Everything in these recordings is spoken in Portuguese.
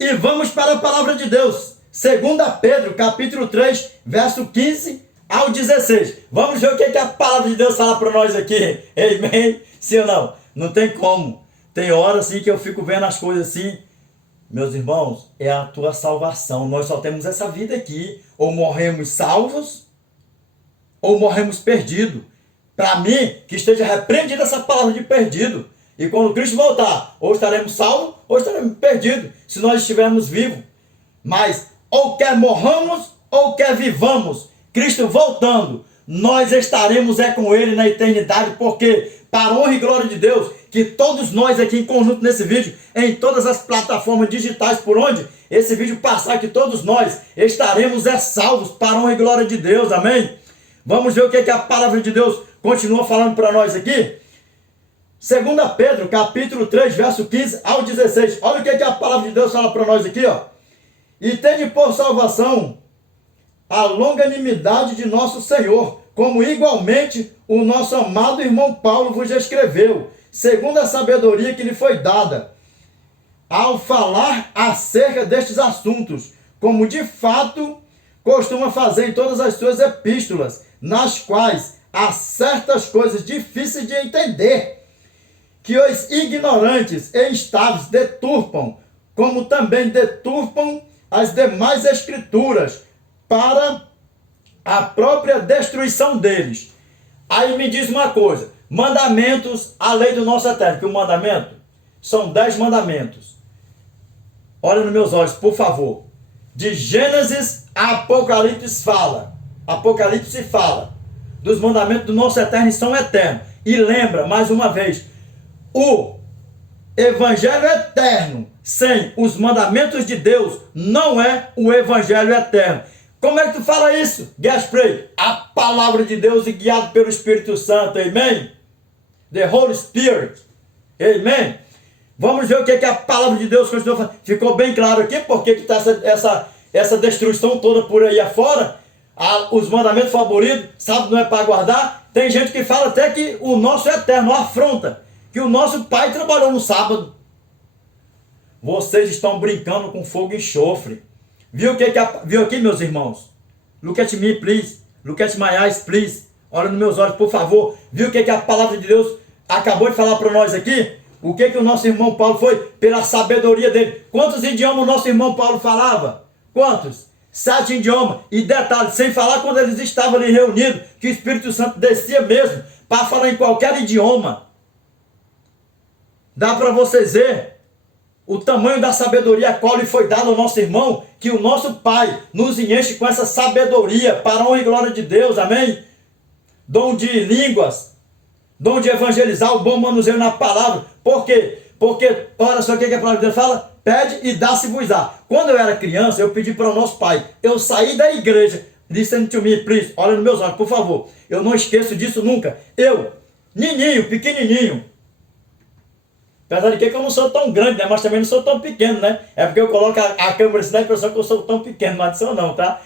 E vamos para a palavra de Deus. 2 Pedro, capítulo 3, verso 15 ao 16. Vamos ver o que a palavra de Deus fala para nós aqui. Amém? Sim ou não? Não tem como. Tem hora assim que eu fico vendo as coisas assim. Meus irmãos, é a tua salvação. Nós só temos essa vida aqui. Ou morremos salvos, ou morremos perdidos. Para mim, que esteja repreendida essa palavra de perdido. E quando Cristo voltar, ou estaremos salvos, ou estaremos perdidos, se nós estivermos vivos. Mas, ou quer morramos, ou quer vivamos, Cristo voltando, nós estaremos com Ele na eternidade, porque, para a honra e glória de Deus, que todos nós aqui em conjunto nesse vídeo, em todas as plataformas digitais por onde esse vídeo passar, que todos nós estaremos salvos para a honra e glória de Deus, amém? Vamos ver o que a palavra de Deus continua falando para nós aqui? 2 Pedro, capítulo 3, verso 15 ao 16. Olha o que a palavra de Deus fala para nós aqui, ó. E tende por salvação a longanimidade de nosso Senhor, como igualmente o nosso amado irmão Paulo vos escreveu, segundo a sabedoria que lhe foi dada, ao falar acerca destes assuntos, como de fato costuma fazer em todas as suas epístolas, nas quais há certas coisas difíceis de entender, que os ignorantes e instáveis deturpam, como também deturpam as demais escrituras, para a própria destruição deles. Aí me diz uma coisa, mandamentos, a lei do nosso eterno, que o mandamento são 10 mandamentos. Olha nos meus olhos, por favor. De Gênesis a Apocalipse fala. Apocalipse fala dos mandamentos do nosso eterno e são eternos. E lembra, mais uma vez, o evangelho eterno sem os mandamentos de Deus não é o evangelho eterno. Como é que tu fala isso? Gaspar, a palavra de Deus e guiado pelo Espírito Santo, amém? The Holy Spirit, amém? Vamos ver o que a palavra de Deus continua falando. Ficou bem claro aqui porque que está essa destruição toda por aí afora. Os mandamentos favoritos, sábado não é para guardar. Tem gente que fala até que o nosso é eterno, afronta, que o nosso pai trabalhou no sábado. Vocês estão brincando com fogo e enxofre. Viu aqui, meus irmãos? Look at me, please. Look at my eyes, please. Olha nos meus olhos, por favor. Viu o que a palavra de Deus acabou de falar para nós aqui? O que o nosso irmão Paulo foi? Pela sabedoria dele. Quantos idiomas o nosso irmão Paulo falava? Quantos? 7 idiomas. E detalhe, sem falar quando eles estavam ali reunidos, que o Espírito Santo descia mesmo para falar em qualquer idioma. Dá para vocês ver o tamanho da sabedoria a qual lhe foi dado ao nosso irmão, que o nosso Pai nos enche com essa sabedoria para a honra e glória de Deus, amém? Dom de línguas, dom de evangelizar, o bom manuseio na palavra. Por quê? Porque, olha só o que a palavra de Deus fala, pede e dá-se-vos-á. Quando eu era criança, eu pedi para o nosso pai, eu saí da igreja, listen to me, please, olha nos meus olhos, por favor, eu não esqueço disso nunca. Eu, nininho, pequenininho, apesar de que eu não sou tão grande, né? Mas também não sou tão pequeno, né? É porque eu coloco a câmera assim, dá a impressão que eu sou tão pequeno, mas não sou não, tá?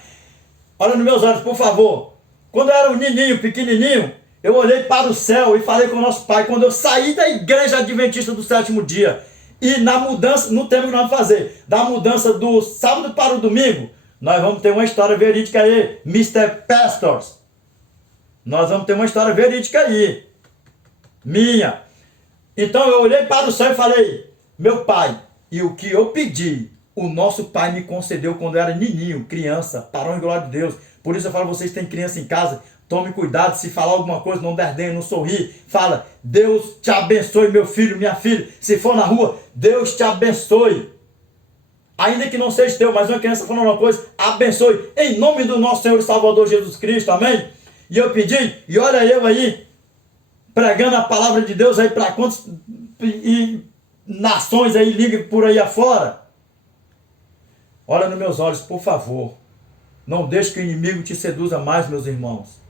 Olha nos meus olhos, por favor. Quando eu era um nininho, pequenininho, eu olhei para o céu e falei com o nosso pai, quando eu saí da igreja adventista do 7º dia, e na mudança, no tempo que nós vamos fazer, da mudança do sábado para o domingo, nós vamos ter uma história verídica aí, Mr. Pastors. Nós vamos ter uma história verídica aí, minha. Então eu olhei para o céu e falei, meu pai, e o que eu pedi, o nosso pai me concedeu quando eu era nininho, criança, para a honra e glória de Deus. Por isso eu falo, vocês têm criança em casa, tome cuidado, se falar alguma coisa, não derdenhe, não sorri, fala, Deus te abençoe, meu filho, minha filha. Se for na rua, Deus te abençoe. Ainda que não seja teu, mas uma criança falando uma coisa, abençoe, em nome do nosso Senhor e Salvador Jesus Cristo, amém? E eu pedi, e olha eu aí, pregando a palavra de Deus aí para quantas nações aí ligam por aí afora. Olha nos meus olhos, por favor. Não deixe que o inimigo te seduza mais, meus irmãos.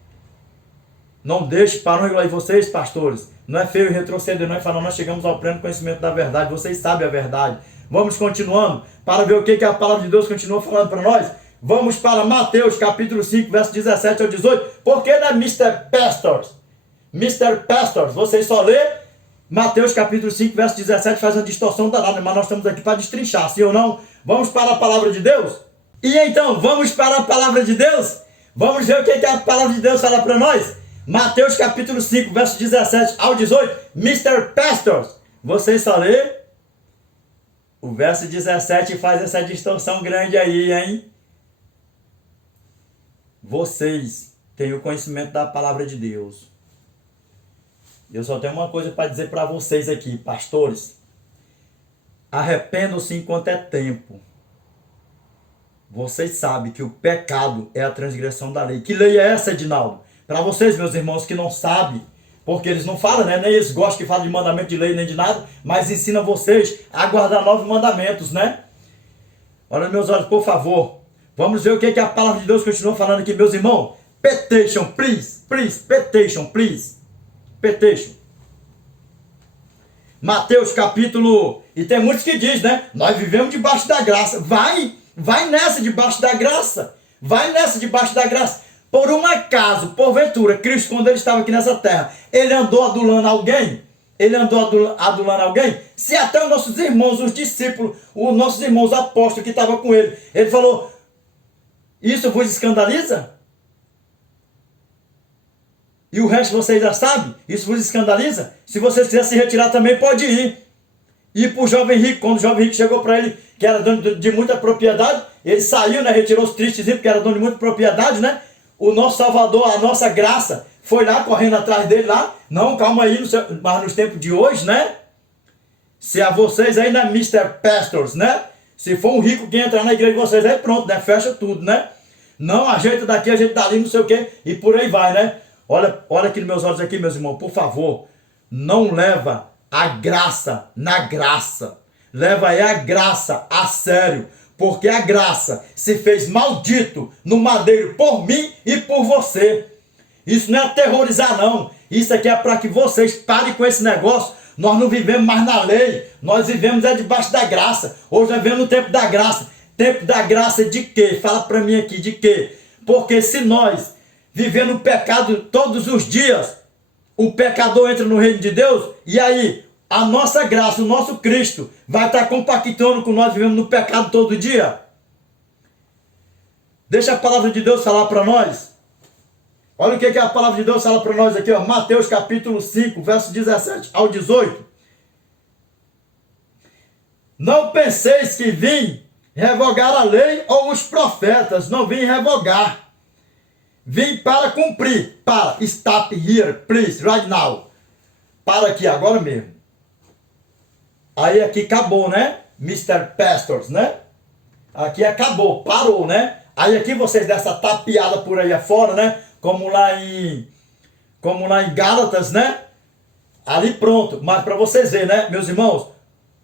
Não deixe, para onde vocês, pastores, não é feio retroceder, não é falar, nós chegamos ao pleno conhecimento da verdade, vocês sabem a verdade. Vamos continuando, para ver o que a palavra de Deus continua falando para nós. Vamos para Mateus, capítulo 5, verso 17 ao 18. Por que não é Mr. Pastors? Mr. Pastors, vocês só lê Mateus capítulo 5, verso 17 faz uma distorção danada, mas nós estamos aqui para destrinchar, sim ou não? Vamos para a palavra de Deus? E então, vamos para a palavra de Deus? Vamos ver o que a palavra de Deus fala para nós? Mateus capítulo 5, verso 17 ao 18. Mr. Pastors, vocês só lê? O verso 17 faz essa distorção grande aí, hein? Vocês têm o conhecimento da palavra de Deus. Eu só tenho uma coisa para dizer para vocês aqui, pastores. Arrependam-se enquanto é tempo. Vocês sabem que o pecado é a transgressão da lei. Que lei é essa, Edinaldo? Para vocês, meus irmãos, que não sabem, porque eles não falam, né? Nem eles gostam que falam de mandamento de lei, nem de nada, mas ensina vocês a guardar 9 mandamentos, né? Olha meus olhos, por favor. Vamos ver o que a palavra de Deus continua falando aqui, meus irmãos. Petition, please, please, petition, please. Petition. Mateus capítulo... E tem muitos que dizem, né? Nós vivemos debaixo da graça. Vai nessa debaixo da graça. Vai nessa debaixo da graça. Por um acaso, porventura, Cristo, quando ele estava aqui nessa terra, ele andou adulando alguém? Ele andou adulando alguém? Se até os nossos irmãos, os discípulos, os nossos irmãos apóstolos que estavam com ele, ele falou, isso vos escandaliza? E o resto vocês já sabem? Isso vos escandaliza? Se vocês quiserem se retirar também, pode ir. E para o jovem rico, quando o jovem rico chegou para ele, que era dono de muita propriedade, ele saiu, né, retirou os tristes, porque era dono de muita propriedade, né? O nosso Salvador, a nossa graça, foi lá correndo atrás dele lá. Não, calma aí, mas nos tempos de hoje, né? Se a vocês aí, né, Mr. Pastors, né? Se for um rico que entrar na igreja de vocês, aí pronto, né? Fecha tudo, né? Não, ajeita daqui, ajeita dali, não sei o quê, e por aí vai, né? Olha aqui nos meus olhos aqui, meus irmãos, por favor. Não leva a graça na graça. Leva aí a graça a sério. Porque a graça se fez maldito no madeiro por mim e por você. Isso não é aterrorizar, não. Isso aqui é para que vocês parem com esse negócio. Nós não vivemos mais na lei. Nós vivemos debaixo da graça. Hoje nós vivemos no tempo da graça. Tempo da graça de quê? Fala para mim aqui, de quê? Porque se nós vivemos no pecado todos os dias, o pecador entra no reino de Deus, e aí a nossa graça, o nosso Cristo, vai estar compactuando com nós vivendo no pecado todo dia? Deixa a palavra de Deus falar para nós. Olha o que a palavra de Deus fala para nós aqui, ó. Mateus capítulo 5, verso 17 ao 18. Não penseis que vim revogar a lei ou os profetas. Não vim revogar. Vim para cumprir. Stop here, please, right now. Para aqui, agora mesmo. Aí aqui acabou, né? Mr. Pastors, né? Aqui acabou, parou, né? Aí aqui vocês dessa tapeada por aí afora, né? Como lá em Gálatas, né? Ali pronto. Mas para vocês verem, né, meus irmãos?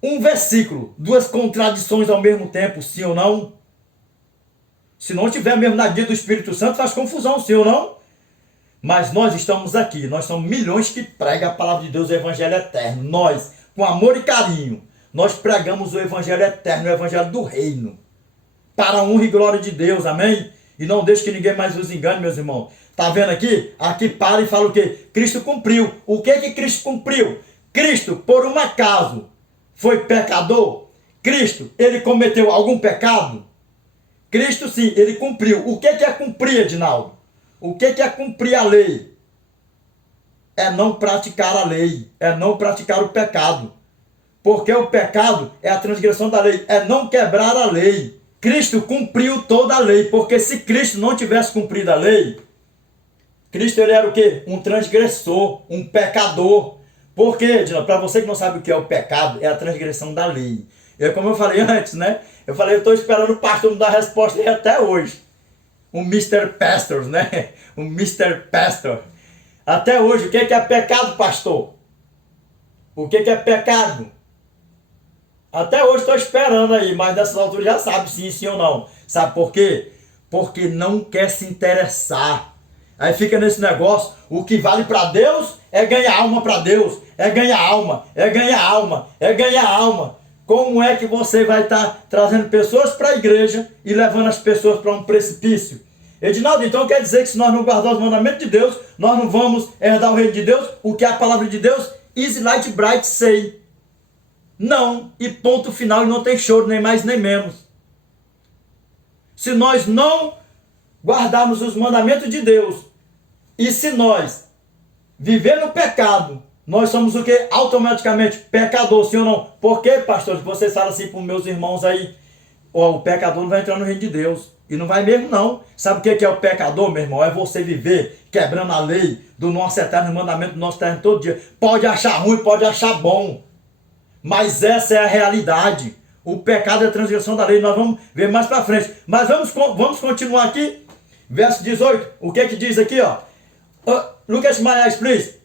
Um versículo, 2 contradições ao mesmo tempo, sim ou não? Se não tiver mesmo na guia do Espírito Santo, faz confusão, sim ou não? Mas nós estamos aqui, nós somos milhões que pregam a palavra de Deus, o Evangelho eterno. Nós, com amor e carinho, nós pregamos o Evangelho eterno, o Evangelho do reino. Para a honra e glória de Deus, amém? E não deixe que ninguém mais os engane, meus irmãos. Tá vendo aqui? Aqui para e fala o quê? Cristo cumpriu. O que Cristo cumpriu? Cristo, por um acaso, foi pecador? Cristo, ele cometeu algum pecado? Cristo, sim, ele cumpriu. O que é cumprir, Edinaldo? O que é cumprir a lei? É não praticar a lei. É não praticar o pecado. Porque o pecado é a transgressão da lei. É não quebrar a lei. Cristo cumpriu toda a lei. Porque se Cristo não tivesse cumprido a lei, Cristo ele era o quê? Um transgressor, um pecador. Por quê, Edinaldo? Para você que não sabe o que é o pecado, é a transgressão da lei. Como eu falei antes, né? Eu falei, eu estou esperando o pastor me dar a resposta aí até hoje. Um Mr. Pastor, né? Um Mr. Pastor. Até hoje, o que é pecado, pastor? O que é pecado? Até hoje estou esperando aí, mas nessa altura já sabe sim ou não. Sabe por quê? Porque não quer se interessar. Aí fica nesse negócio, o que vale para Deus é ganhar alma para Deus. É ganhar alma, é ganhar alma, é ganhar alma. Como é que você vai estar trazendo pessoas para a igreja e levando as pessoas para um precipício? Edinaldo, então quer dizer que se nós não guardarmos os mandamentos de Deus, nós não vamos herdar o reino de Deus? O que a palavra de Deus easy, light, bright, say. Não, e ponto final, e não tem choro, nem mais nem menos. Se nós não guardarmos os mandamentos de Deus, e se nós viver no pecado, nós somos o que? Automaticamente pecador, sim ou não? Por quê, pastores? Vocês falam assim para os meus irmãos aí, o pecador não vai entrar no reino de Deus. E não vai mesmo não. Sabe o que é o pecador, meu irmão? É você viver quebrando a lei do nosso eterno mandamento, do nosso eterno todo dia. Pode achar ruim, pode achar bom, mas essa é a realidade. O pecado é a transgressão da lei. Nós vamos ver mais para frente. Mas vamos continuar aqui. Verso 18. O que diz aqui, ó? Lucas Marais, please.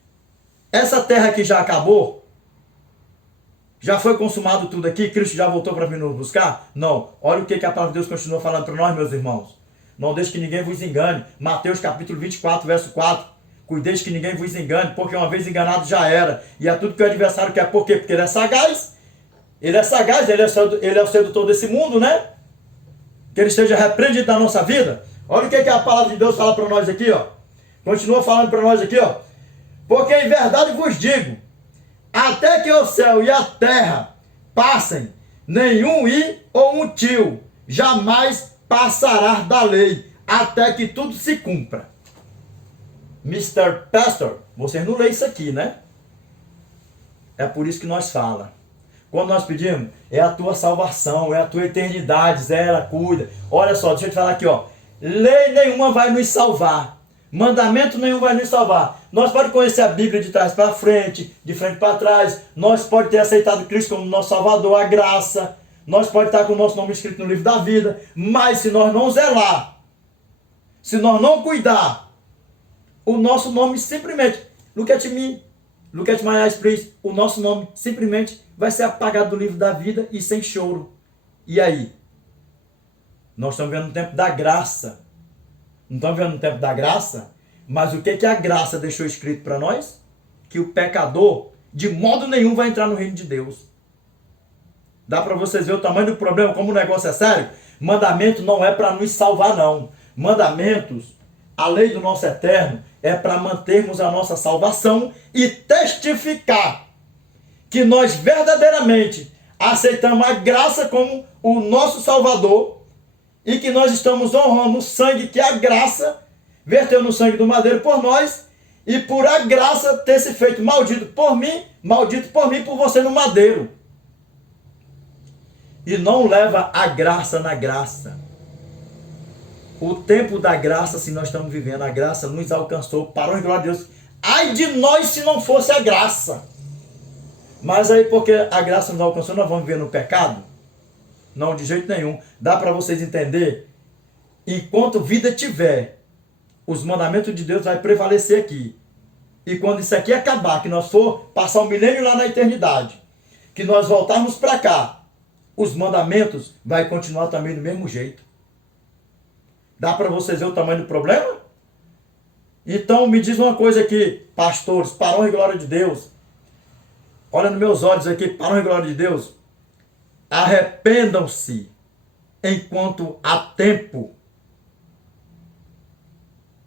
Essa terra aqui já acabou? Já foi consumado tudo aqui? Cristo já voltou para vir nos buscar? Não. Olha o que a palavra de Deus continua falando para nós, meus irmãos. Não deixe que ninguém vos engane. Mateus capítulo 24, verso 4. Cuideis que ninguém vos engane, porque uma vez enganado já era. E é tudo que o adversário quer. Por quê? Porque ele é sagaz. Ele é sagaz, ele é o sedutor desse mundo, né? Que ele esteja repreendido da nossa vida. Olha o que a palavra de Deus fala para nós aqui, ó. Continua falando para nós aqui, ó. Porque em verdade vos digo, até que o céu e a terra passem, nenhum i ou um tio jamais passará da lei, até que tudo se cumpra. Mr. Pastor, vocês não leem isso aqui, né? É por isso que nós falamos. Quando nós pedimos, é a tua salvação, é a tua eternidade, Zé, ela cuida. Olha só, deixa eu te falar aqui, ó. Lei nenhuma vai nos salvar. Mandamento nenhum vai nos salvar. Nós podemos conhecer a Bíblia de trás para frente, de frente para trás. Nós podemos ter aceitado Cristo como nosso Salvador, a graça. Nós podemos estar com o nosso nome escrito no livro da vida. Mas se nós não zelar, se nós não cuidar, o nosso nome simplesmente, look at me, look at my eyes, please, o nosso nome simplesmente vai ser apagado do livro da vida e sem choro. E aí? Nós estamos vendo um tempo da graça. Não estamos vendo um tempo da graça? Mas o que a graça deixou escrito para nós? Que o pecador, de modo nenhum, vai entrar no reino de Deus. Dá para vocês ver o tamanho do problema, como o negócio é sério? Mandamento não é para nos salvar, não. Mandamentos, a lei do nosso eterno, é para mantermos a nossa salvação e testificar que nós verdadeiramente aceitamos a graça como o nosso Salvador e que nós estamos honrando o sangue que a graça verteu no sangue do madeiro por nós, e por a graça ter se feito maldito por mim, por você no madeiro. E não leva a graça na graça. O tempo da graça, se nós estamos vivendo, a graça nos alcançou, parou em glória a Deus. Ai de nós se não fosse a graça. Mas aí, porque a graça nos alcançou, nós vamos viver no pecado? Não, de jeito nenhum. Dá para vocês entenderem? Enquanto vida tiver, os mandamentos de Deus vai prevalecer aqui. E quando isso aqui acabar, que nós for passar um milênio lá na eternidade, que nós voltarmos para cá, os mandamentos vai continuar também do mesmo jeito. Dá para vocês ver o tamanho do problema? Então me diz uma coisa aqui, pastores, para a honra e glória de Deus. Olha nos meus olhos aqui, para a honra e glória de Deus. Arrependam-se enquanto há tempo.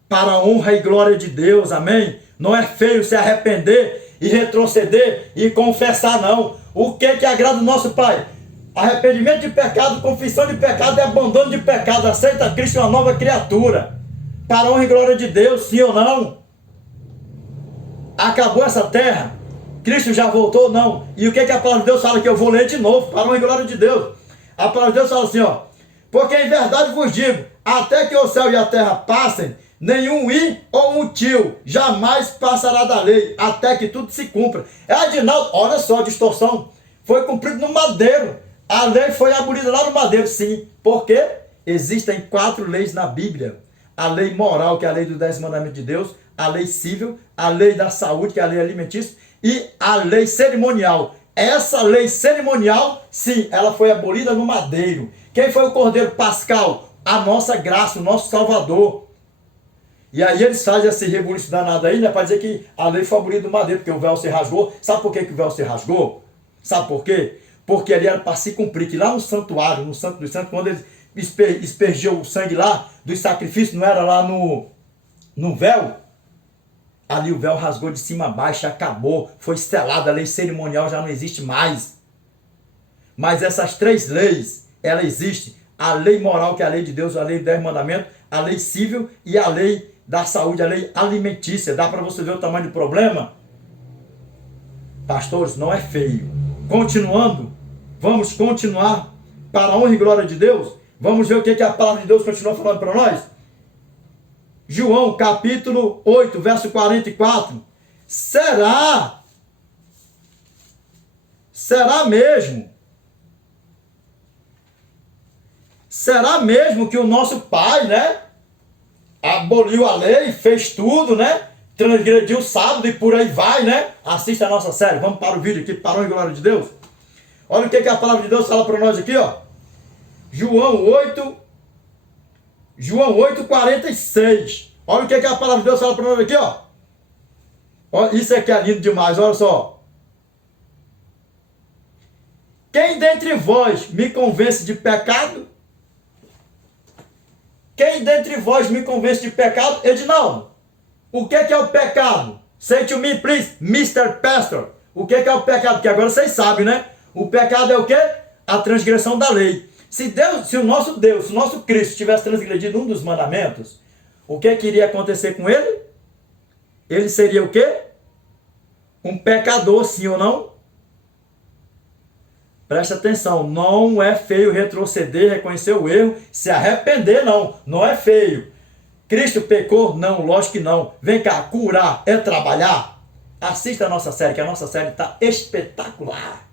Para a honra e glória de Deus, amém? Não é feio se arrepender e retroceder e confessar, não. O que agrada o nosso Pai? Arrependimento de pecado, confissão de pecado e abandono de pecado. Aceita Cristo, uma nova criatura. Para a honra e glória de Deus, sim ou não? Acabou essa terra? Cristo já voltou? Não. E o que a palavra de Deus fala? Que eu vou ler de novo, para a honra e glória de Deus. A palavra de Deus fala assim, ó. Porque em verdade vos digo, até que o céu e a terra passem, nenhum i ou um tio jamais passará da lei, até que tudo se cumpra. Adinaldo, olha só a distorção. Foi cumprido no madeiro. A lei foi abolida lá no madeiro, sim. Por quê? Existem 4 leis na Bíblia. A lei moral, que é a lei dos 10 mandamentos de Deus. A lei civil, a lei da saúde, que é a lei alimentícia. E a lei cerimonial. Essa lei cerimonial, sim, ela foi abolida no madeiro. Quem foi o Cordeiro Pascal? A nossa graça, o nosso Salvador. E aí eles fazem esse rebuliço danado aí, né? Para dizer que a lei foi abolida no madeiro, porque o véu se rasgou. Sabe por que o véu se rasgou? Sabe por quê? Porque ali era para se cumprir, que lá no santuário, no Santo dos Santos, quando eles aspergiam o sangue lá, dos sacrifícios, não era lá no véu? Ali o véu rasgou de cima a baixo, acabou, foi selada, a lei cerimonial já não existe mais. Mas essas 3 leis, ela existe. A lei moral, que é a lei de Deus, a lei dos 10 mandamentos, a lei civil e a lei da saúde, a lei alimentícia. Dá para você ver o tamanho do problema? Pastores, não é feio. Continuando, vamos continuar para a honra e glória de Deus. Vamos ver o que a palavra de Deus continua falando para nós. João capítulo 8, verso 44. Será mesmo que o nosso Pai, né, aboliu a lei, fez tudo, né, transgrediu o sábado e por aí vai, né? Assista a nossa série. Vamos para o vídeo aqui, para a honra e glória de Deus. Olha o que a palavra de Deus fala para nós aqui, ó. João 8, 46. Olha o que a palavra de Deus fala para nós aqui, ó. Olha, isso aqui é lindo demais, olha só. Quem dentre vós me convence de pecado? Quem dentre vós me convence de pecado? Edinaldo, o que é o pecado? Say to me, please, Mr. Pastor. O que é o pecado? Porque agora vocês sabem, né? O pecado é o quê? A transgressão da lei. Se o nosso Deus, se o nosso Cristo tivesse transgredido um dos mandamentos, o que iria acontecer com ele? Ele seria o quê? Um pecador, sim ou não? Presta atenção, não é feio retroceder, reconhecer o erro, se arrepender, não. Não é feio. Cristo pecou? Não, lógico que não. Vem cá, curar é trabalhar? Assista a nossa série, que a nossa série está espetacular.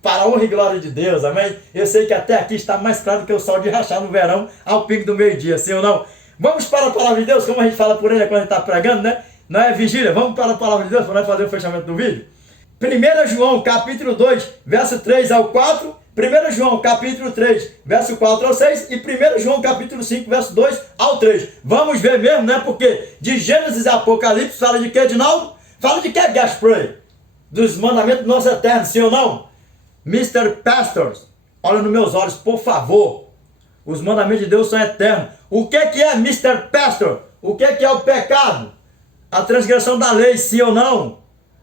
Para a honra e glória de Deus, amém? Eu sei que até aqui está mais claro que o sol de rachar no verão ao pingo do meio-dia, sim ou não? Vamos para a palavra de Deus, como a gente fala por ele quando a gente está pregando, né? Não é vigília? Vamos para a palavra de Deus para nós fazer o fechamento do vídeo? 1 João, capítulo 2, verso 3 ao 4. 1 João, capítulo 3, verso 4 ao 6. E 1 João, capítulo 5, verso 2 ao 3. Vamos ver mesmo, né? Porque de Gênesis a Apocalipse fala de quê, Edinaldo? Fala de quê, Gaspray? Dos mandamentos do nosso eterno, sim ou não? Mr. Pastors, olha nos meus olhos, por favor. Os mandamentos de Deus são eternos. O que é Mr. Pastor? O que é o pecado? A transgressão da lei, sim ou não?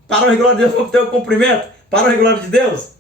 Para a glória de Deus, vamos ter o cumprimento. Para a glória de Deus.